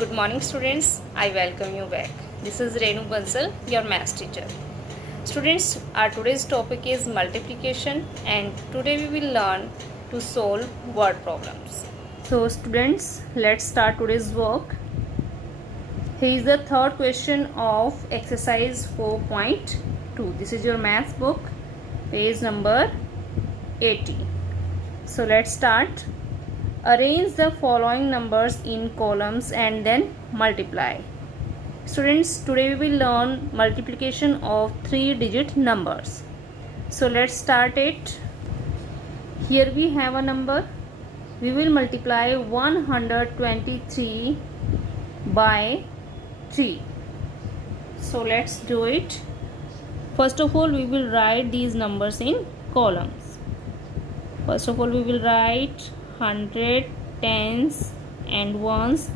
Good morning students, I welcome you back. This is Renu Bansal, your maths teacher. Students, our today's topic is multiplication and today we will learn to solve word problems. So students, let's start today's work. Here is the third question of exercise 4.2. This is your maths book, page number 80. So let's start. Arrange the following numbers in columns and then multiply. Students, today we will learn multiplication of 3-digit numbers. So let's start it. Here we have a number. We will multiply 123 by 3. So let's do it. First of all, we will write these numbers in columns. First of all, we will write 100, tens and ones.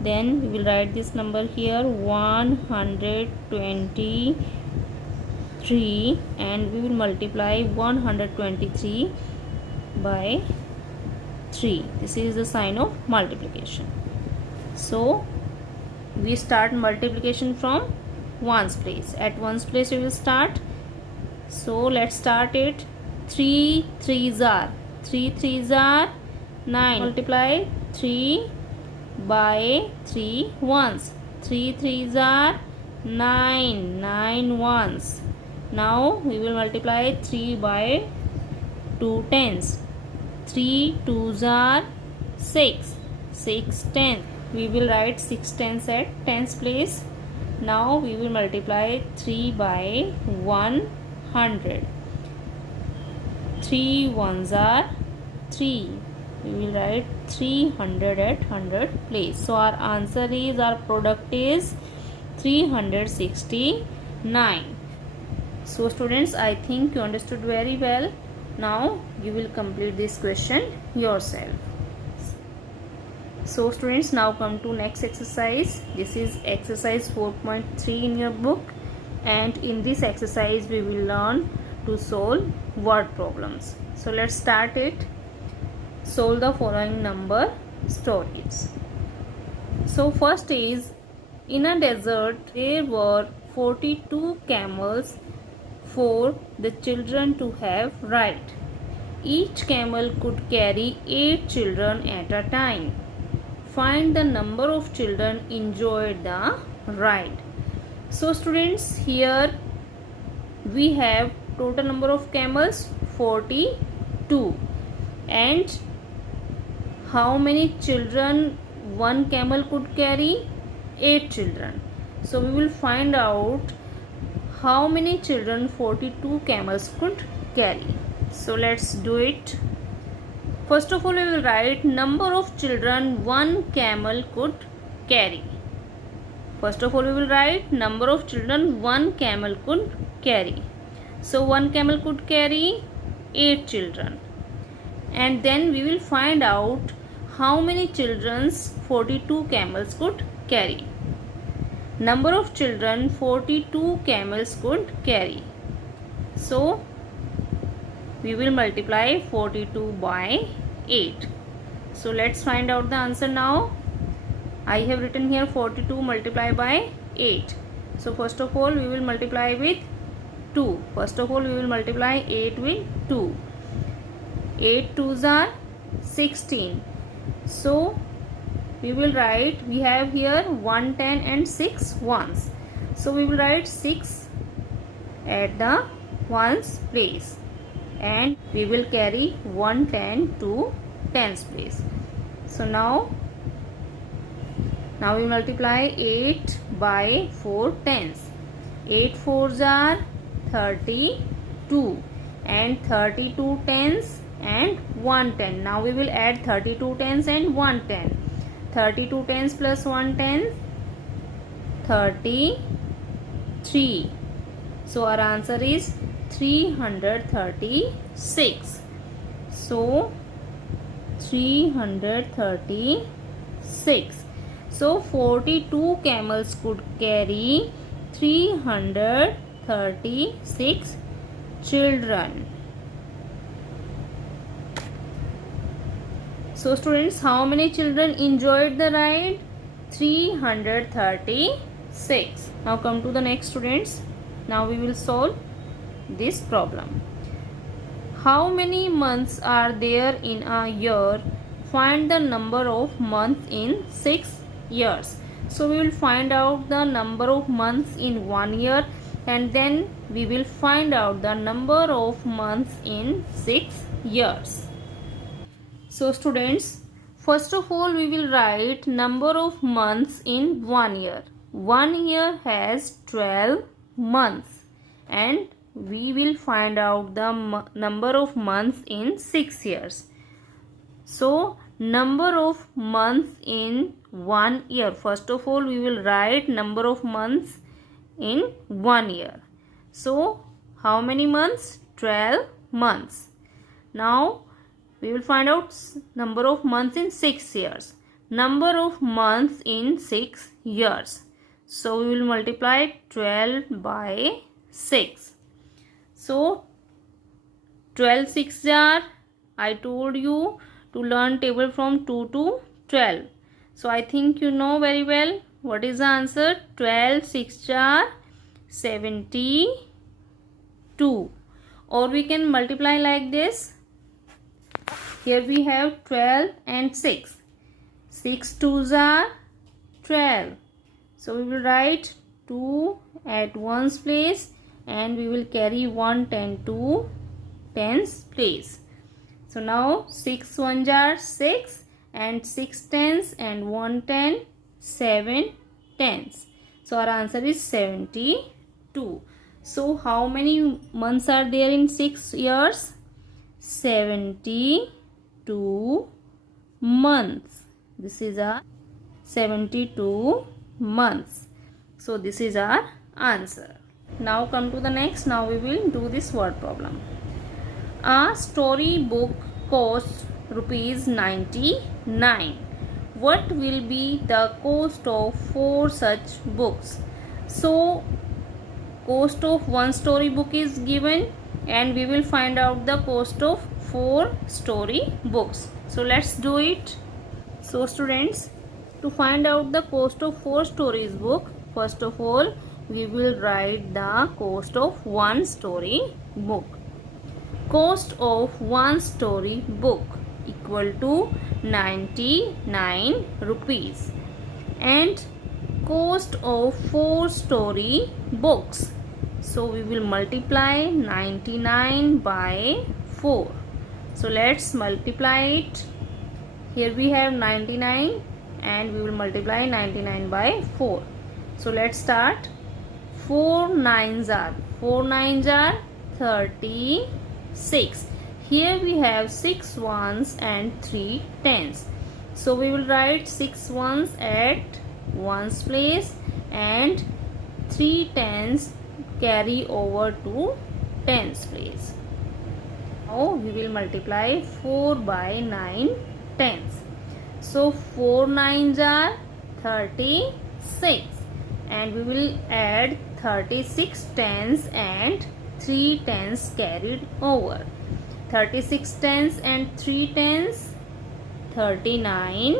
Then we will write this number here 123 and we will multiply 123 by 3. This is the sign of multiplication. So we start multiplication from ones place. At ones place we will start. So let's start it. 3 threes are 9. Multiply 3 by 3 ones. 3 threes are 9. 9 ones. Now we will multiply 3 by 2 tens. 3 twos are 6. 6 tens. We will write 6 tens at tens place. Now we will multiply 3 by 100. 3 ones are 3. We will write 300 at 100 place. So our answer is, our product is 369. So students, I think you understood very well. Now you will complete this question yourself. So students, now come to next exercise. This is exercise 4.3 in your book, and in this exercise we will learn to solve word problems. So let's start it. Solve the following number stories. So first is, in a desert there were 42 camels for the children to have ride. Each camel could carry 8 children at a time. Find the number of children enjoyed the ride. So students, here we have total number of camels 42, and how many children one camel could carry? 8 children. So we will find out how many children 42 camels could carry. So let's do it. First of all, we will write number of children one camel could carry. First of all, we will write number of children one camel could carry. So one camel could carry 8 children. And then we will find out how many children 42 camels could carry. Number of children 42 camels could carry. So we will multiply 42 by 8. So let's find out the answer now. I have written here 42 multiplied by 8. So first of all, we will multiply with 2. First of all, we will multiply 8 with 2. 8 twos are 16. So we will write, we have here 1 10 and 6 ones. So we will write 6 at the ones place, and we will carry 1 10 to tens place. So now we multiply 8 by 4 tens. 8 fours are 32 and 32 tens and 1 10. Now we will add 32 tens and 1 10. 32 tens plus 1 10, 33. So our answer is 336. So 336. So 42 camels could carry 336 children. So students, how many children enjoyed the ride? 336. Now come to the next, students. Now we will solve this problem. How many months are there in a year? Find the number of months in 6 years. So we will find out the number of months in 1 year, and then we will find out the number of months in 6 years. So students, first of all we will write number of months in 1 year. 1 year has 12 months, and we will find out the number of months in 6 years. So number of months in 1 year. First of all we will write number of months in 1 year. So how many months? 12 months. Now we will find out number of months in 6 years. Number of months in 6 years. So we will multiply 12 by 6. So 12 6 are, I told you to learn table from 2 to 12. So I think you know very well what is the answer. 12 6 are 72. Or we can multiply like this. Here we have 12 and 6. 6 2s are 12. So we will write 2 at ones place, and we will carry 1 10 to tens place. So now 6 1s are 6, and 6 tens and 1 10, 7 tens. So our answer is 72. So how many months are there in 6 years? 72 months. This is our 72 months. So this is our answer. Now come to the next. Now we will do this word problem. A story book costs ₹99. What will be the cost of 4 such books? So cost of one story book is given, and we will find out the cost of 4 story books. So let's do it. So students, to find out the cost of 4 stories book, first of all we will write the cost of one story book. Cost of one story book equal to 99 rupees, and cost of 4 story books. So we will multiply 99 by 4. So let's multiply it. Here we have 99, and we will multiply 99 by 4. So let's start. 4 9s are 36. Here we have 6 ones and 3 tens. So we will write 6 ones at ones place, and 3 tens carry over to tens place. Now we will multiply 4 by 9 tens. So 4 9s are 36, and we will add 36 tens and 3 tens carried over. 36 tens and 3 tens, 39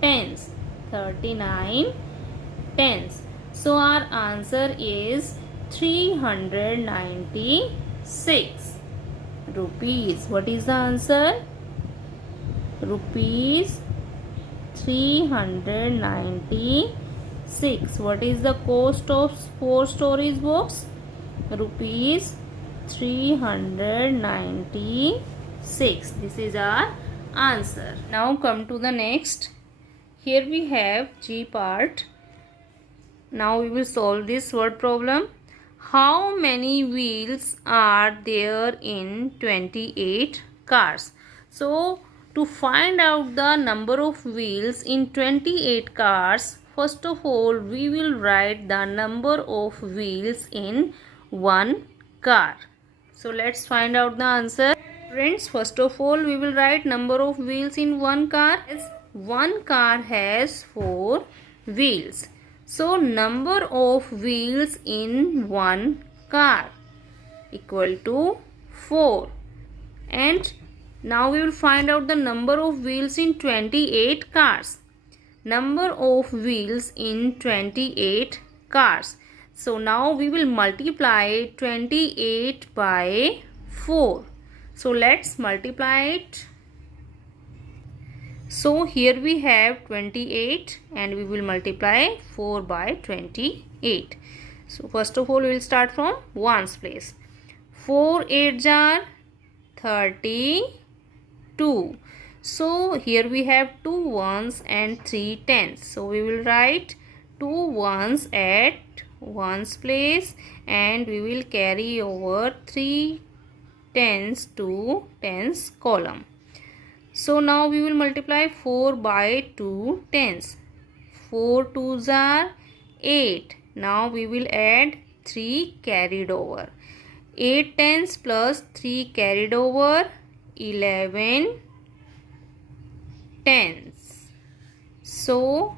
tens. 39 tens. So our answer is 396 rupees. What is the answer? Rupees 396. What is the cost of 4 stories books? Rupees 396. This is our answer. Now come to the next. Here we have G part. Now we will solve this word problem. How many wheels are there in 28 cars? So to find out the number of wheels in 28 cars, first of all we will write the number of wheels in one car. So let's find out the answer. Friends, first of all we will write number of wheels in one car. One car has 4 wheels. So number of wheels in one car equal to 4. And now we will find out the number of wheels in 28 cars. number of wheels in 28 cars. So now we will multiply 28 by 4. So let's multiply it. So here we have 28 and we will multiply 4 by 28. So first of all we will start from ones place. 4 8s are 32. So here we have 2 ones and 3 tens. So we will write 2 ones at ones place and we will carry over 3 tens to tens column. So now we will multiply 4 by 2 tens. 4 2s are 8. Now we will add 3 carried over. 8 tens plus 3 carried over, 11 tens. So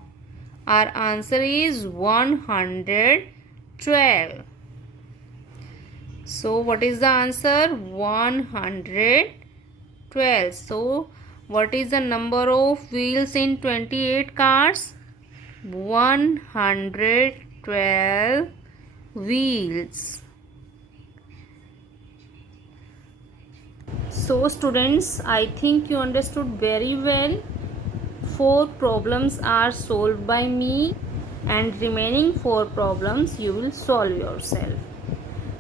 our answer is 112. So what is the answer? 112. So what is the number of wheels in 28 cars? 112 wheels. So students, I think you understood very well. 4 problems are solved by me and remaining 4 problems you will solve yourself.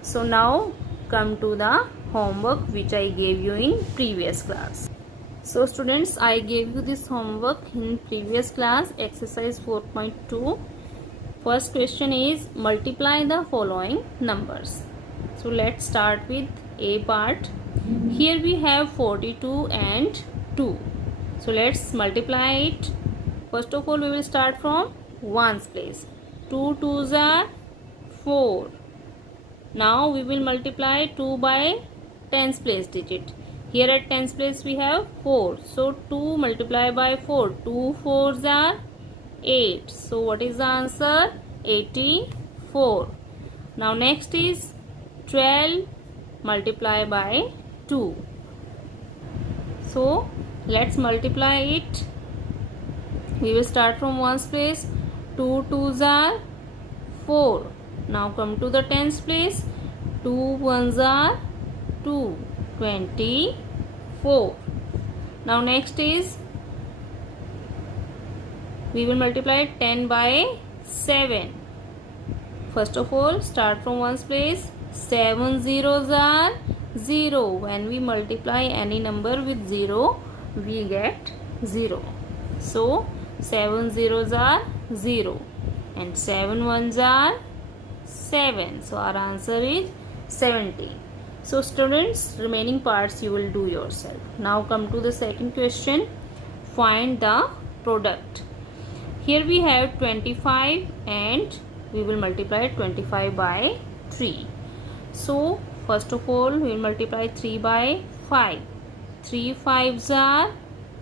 So now come to the homework which I gave you in previous class. So students, I gave you this homework in previous class, exercise 4.2. First question is multiply the following numbers. So let's start with A part. Here we have 42 and 2. So let's multiply it. First of all we will start from ones place. 2 2s are 4. Now we will multiply 2 by tens place digit. Here at tens place we have 4. So 2 multiplied by 4. 2 4s are 8. So what is the answer? 84. Now next is 12 multiplied by 2. So let's multiply it. We will start from ones place. 2 2s are 4. Now come to the tens place. 2 1s are 2. 24. Now next is we will multiply 10 by 7. First of all start from ones place. 7 zeros are 0. When we multiply any number with 0 we get 0. So 7 zeros are 0 and 7 ones are 7. So our answer is 70. So students, remaining parts you will do yourself. Now come to the second question. Find the product. Here we have 25 and we will multiply 25 by 3. So first of all we will multiply 3 by 5. 3 5s are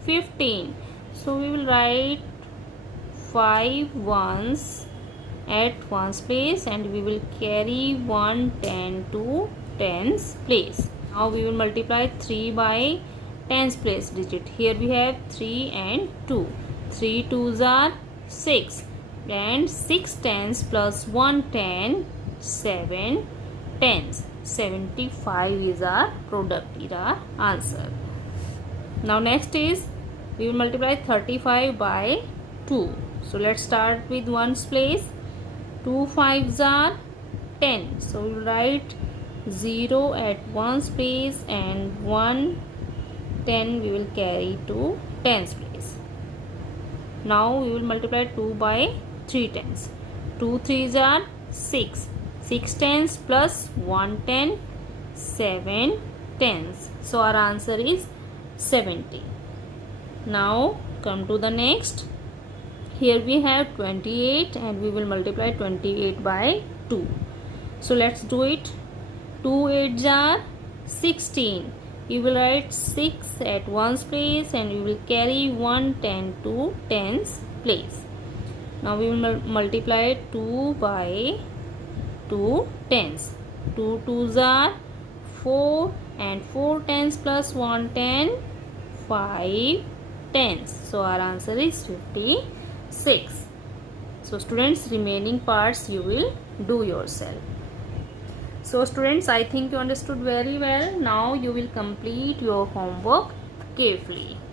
15. So we will write 5 ones at ones place and we will carry 1 10 to tens place. Now we will multiply 3 by tens place digit. Here we have 3 and 2. 3 2s are 6 and 6 tens plus 1 10, 7 tens. 75 is our product, is our answer. Now next is we will multiply 35 by 2. So let's start with ones place. 2 5s are 10. So we will write 0 at ones place and 1 10 we will carry to tens place. Now we will multiply 2 by 3 tens. 2 3s are 6. 6 tens plus 1 10, 7 tens. So our answer is 70. Now come to the next. Here we have 28 and we will multiply 28 by 2. So let's do it. 2 8s are 16. We will write 6 at ones place and we will carry 1 10 to tens place. Now we will multiply 2 by 2 tens. 2 2s are 4 and 4 tens plus 1 10, 5 tens. So our answer is 57. 6. So students, remaining parts you will do yourself. So students, I think you understood very well. Now you will complete your homework carefully.